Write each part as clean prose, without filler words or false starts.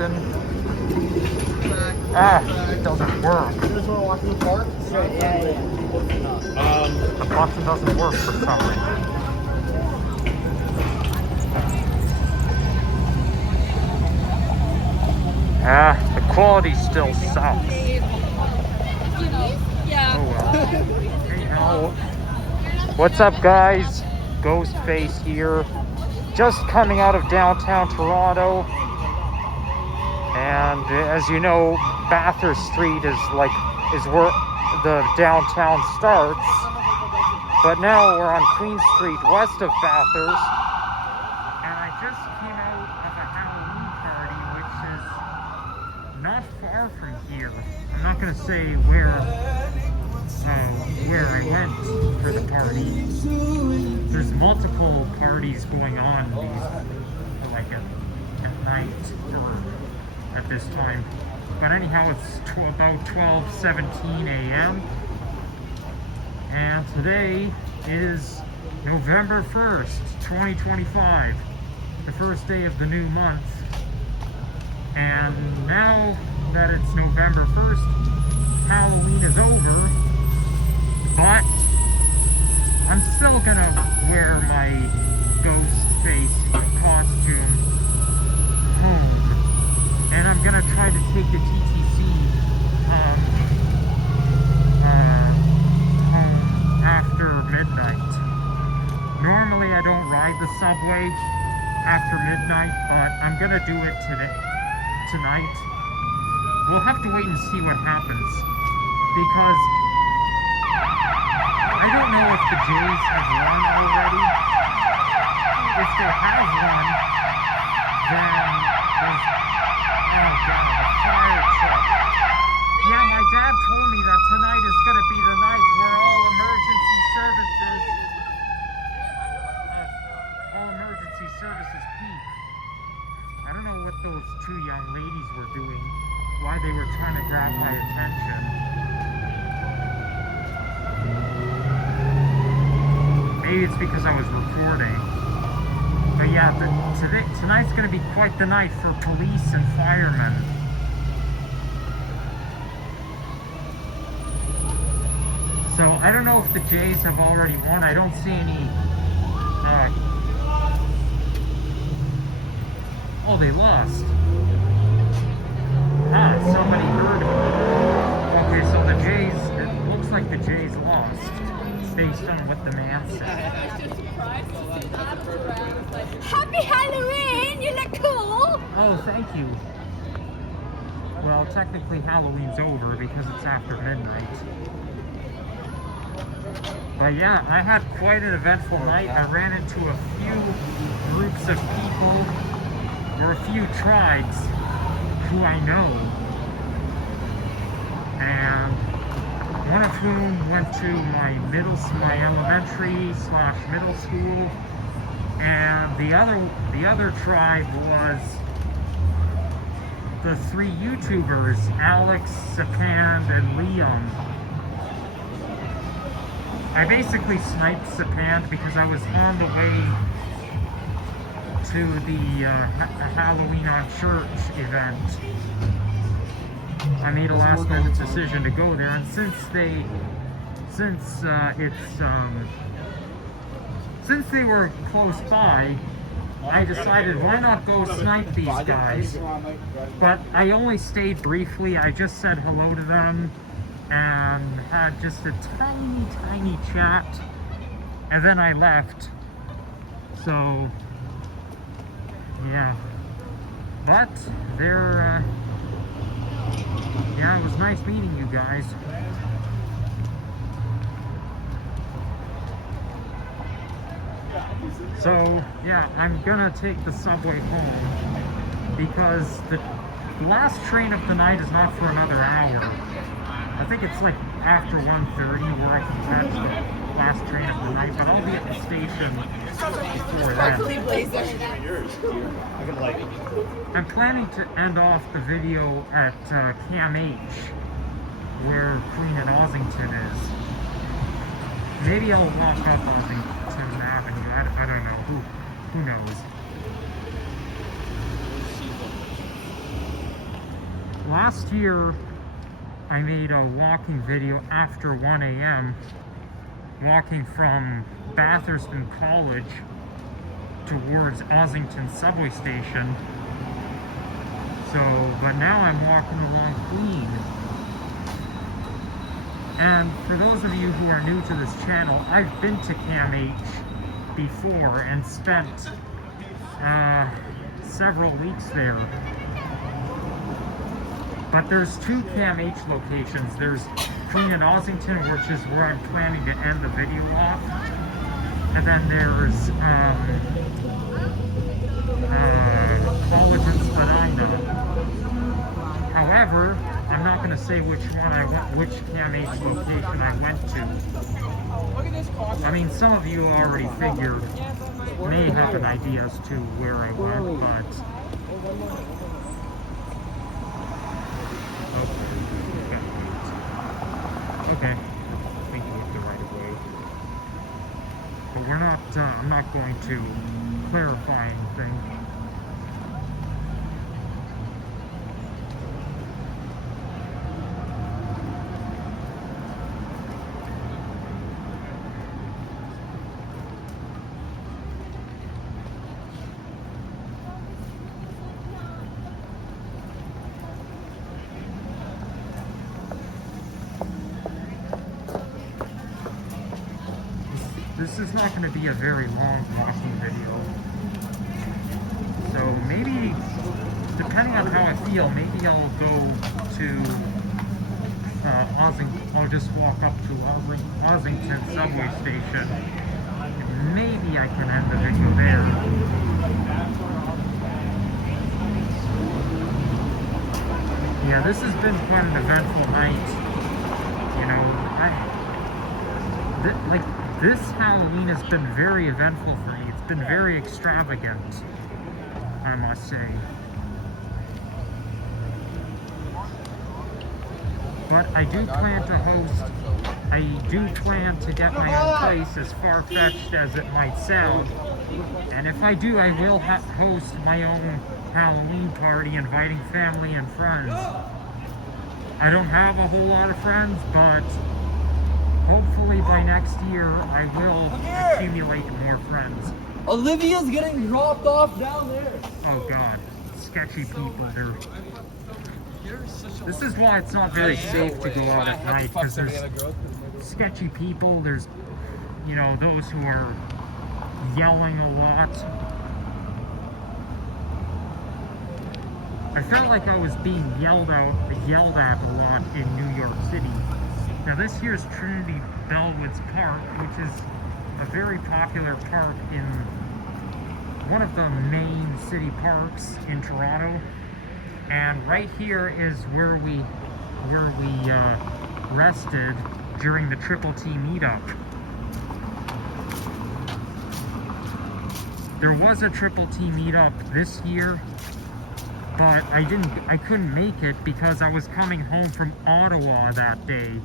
Ossington. Ah, it doesn't work. You just want to walk in the park? Sure, yeah. The button doesn't work for some reason. Ah, the quality still sucks. Oh well. Hey, now, what's up, guys? Ghostface here. Just coming out of downtown Toronto. And as you know, Bathurst Street is where the downtown starts. But now we're on Queen Street, west of Bathurst. And I just came out of a Halloween party, which is not far from here. I'm not going to say where I went for the party. There's multiple parties going on like at night or at this time. But anyhow, it's about 12:17 a.m. And today is November 1st, 2025, the first day of the new month. And now that it's November 1st, Halloween is over, but I'm still gonna wear my ghost face costume home, and I'm gonna try to take the TTC home after midnight. Normally I don't ride the subway after midnight, but I'm gonna do it tonight. We'll have to wait and see what happens, because I don't know if the Jays have won already. If they have won, then there's, oh god, a fire truck. Yeah, my dad told me that tonight is going to be the night where all emergency services peak. I don't know what those two young ladies were doing, why they were trying to grab my attention. Maybe it's because I was recording. But yeah, tonight's going to be quite the night for police and firemen. So I don't know if the Jays have already won. I don't see any. Oh, they lost. Ah, somebody heard me. Okay, so the Jays. It looks like the Jays lost, based on what the man said. Happy Halloween! You look cool! Oh, thank you. Well, technically Halloween's over because it's after midnight. But yeah, I had quite an eventful night. I ran into a few groups of people, or a few tribes, who I know. And one of whom went to my elementary / middle school, and the other tribe was the three YouTubers, Alex, Sapand, and Liam. I basically sniped Sapand because I was on the way to the Halloween on Church event. I made a last minute decision to go there, and since they were close by, I decided, why not go snipe these guys? But I only stayed briefly. I just said hello to them and had just a tiny chat, and then I left. So yeah, but they're yeah, it was nice meeting you guys. So yeah, I'm gonna take the subway home because the last train of the night is not for another hour. I think it's like after 1:30 where I can catch the last train of the night, but I'll be at the station before that. I'm planning to end off the video at Cam H, where Queen and Ossington is. Maybe I'll walk up Ossington Avenue. I don't know. Who knows? last year I made a walking video after 1 a.m. walking from Bathurst and College towards Ossington subway station. So, but now I'm walking along Queen. And for those of you who are new to this channel, I've been to CAMH before and spent several weeks there. But there's two CAMH locations. There's Queen and Ossington, which is where I'm planning to end the video off. And then there's College and Spadina. However, I'm not going to say which CAMH location I went to. I mean, some of you already figured, may have an idea as to where I went, but... Okay, I think we went the right way. But we're not, I'm not going to clarify anything. This is not going to be a very long walking video. So maybe, depending on how I feel, maybe I'll go to Ossington. I'll just walk up to Ossington subway station. And maybe I can end the video there. Yeah, this has been quite an eventful night. You know, this Halloween has been very eventful for me. It's been very extravagant, I must say. But I do plan to get my own place, as far-fetched as it might sound. And if I do, I will host my own Halloween party, inviting family and friends. I don't have a whole lot of friends, but hopefully by next year I will accumulate more friends. Olivia's getting dropped off down there. Oh God, sketchy people. This is why it's not very safe to go out at night, because there's sketchy people. There's, you know, those who are yelling a lot. I felt like I was being yelled at a lot in New York City. Now this here's Trinity Bellwoods Park, which is a very popular park in one of the main city parks in Toronto. And right here is where we rested during the Triple T meetup. There was a Triple T meetup this year, but I couldn't make it because I was coming home from Ottawa that day.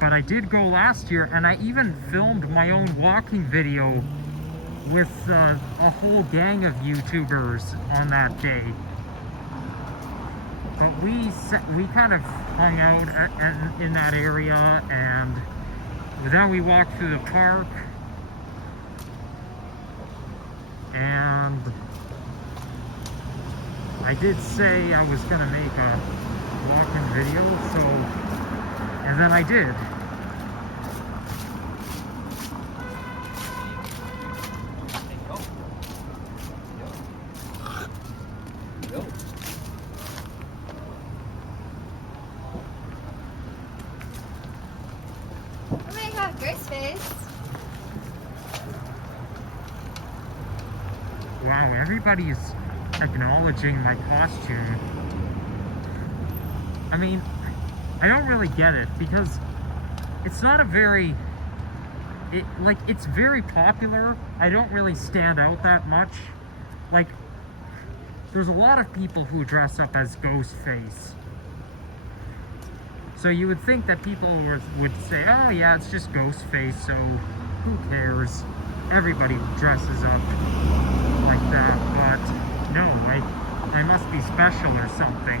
But I did go last year, and I even filmed my own walking video with a whole gang of YouTubers on that day. But we kind of hung out in that area, and then we walked through the park, and I did say I was gonna make a walking video, and then I did. Wow, everybody is acknowledging my costume. I mean, I don't really get it, because it's not a very... it's very popular. I don't really stand out that much. Like, there's a lot of people who dress up as Ghostface. So you would think that people would say, oh yeah, it's just Ghostface, so who cares? Everybody dresses up like that, but no, They must be special or something.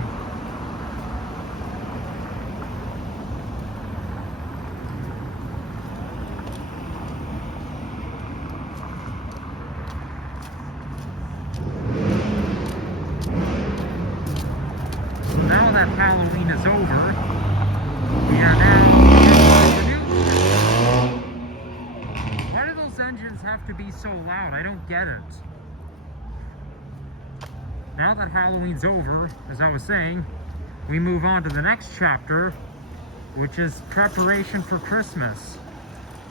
So now that Halloween is over, we are now into the new. Why do those engines have to be so loud? I don't get it. Now that Halloween's over, as I was saying, we move on to the next chapter, which is preparation for Christmas.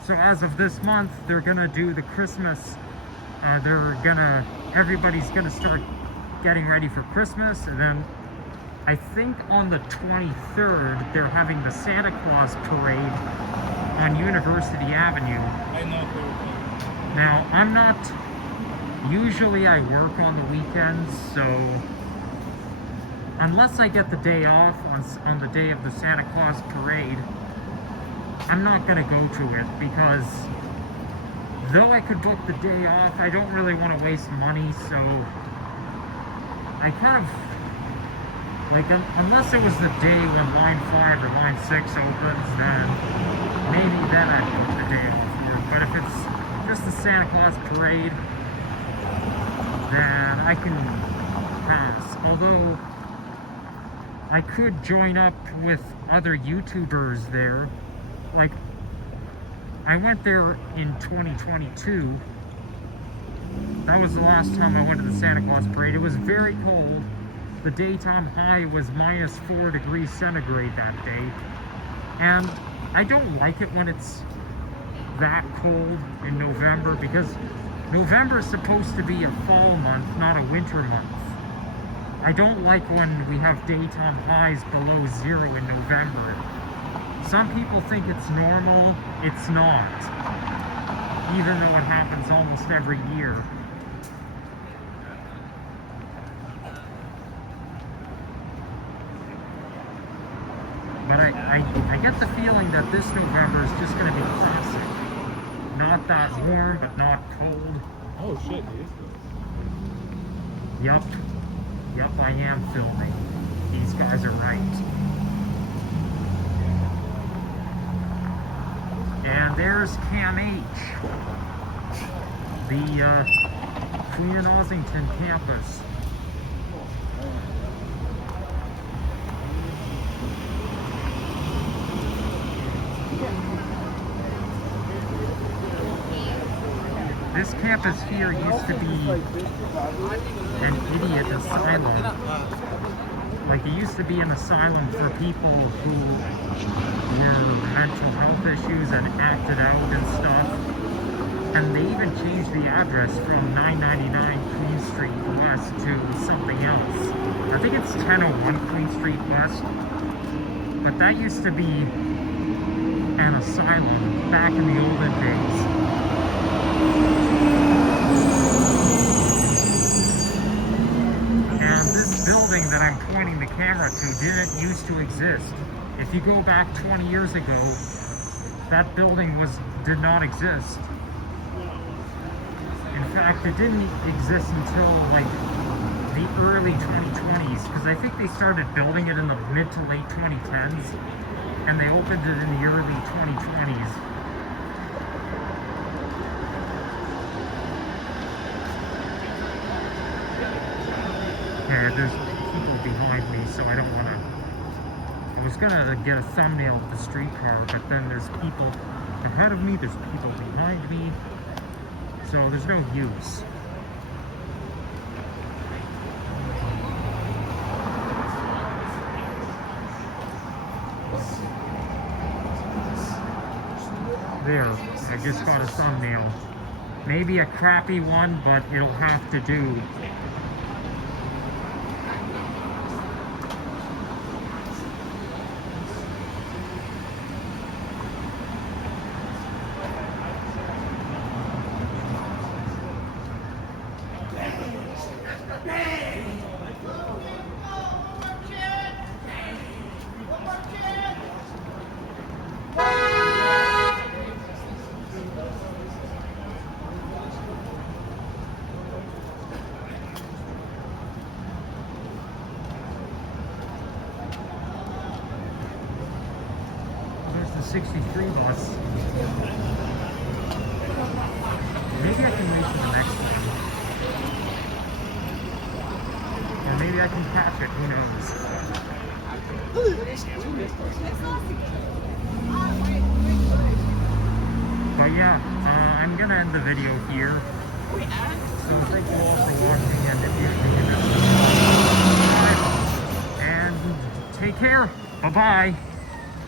So as of this month, they're gonna do the Christmas, everybody's gonna start getting ready for Christmas, and then I think on the 23rd, they're having the Santa Claus parade on University Avenue. Now, usually I work on the weekends, so unless I get the day off on the day of the Santa Claus parade, I'm not going to go to it, because though I could book the day off, I don't really want to waste money, so I kind of, like, unless it was the day when Line 5 or Line 6 opens, then maybe then I'd book the day off work. But if it's just the Santa Claus parade, then I can pass. Although I could join up with other YouTubers there. Like, I went there in 2022. That was the last time I went to the Santa Claus parade. It was very cold. The daytime high was -4 degrees centigrade that day. And I don't like it when it's that cold in November, because November is supposed to be a fall month, not a winter month. I don't like when we have daytime highs below 0 in November. Some people think it's normal. It's not. Even though it happens almost every year. But I get the feeling that this November is just going to be classic. Not that warm, but not cold. Oh shit, dude. Yup, I am filming. These guys are right. And there's Cam H, the Queen and Ossington campus. This campus here used to be an idiot asylum. Like, it used to be an asylum for people who were mental health issues and acted out and stuff. And they even changed the address from 999 Queen Street West to something else. I think it's 1001 Queen Street West. But that used to be an asylum back in the olden days. And this building that I'm pointing the camera to didn't used to exist. If you go back 20 years ago, that building did not exist. In fact, it didn't exist until like the early 2020s, because I think they started building it in the mid to late 2010s, and they opened it in the early 2020s. There's people behind me, so I don't want to. I was gonna get a thumbnail of the streetcar, but then there's people ahead of me, there's people behind me, so there's no use. There, I just got a thumbnail. Maybe a crappy one, but it'll have to do. the 63 bus. Maybe I can wait for the next one. Or maybe I can catch it, who knows. But yeah, I'm gonna end the video here. So thank you all for watching, and if you enjoyed this, and take care. Bye-bye.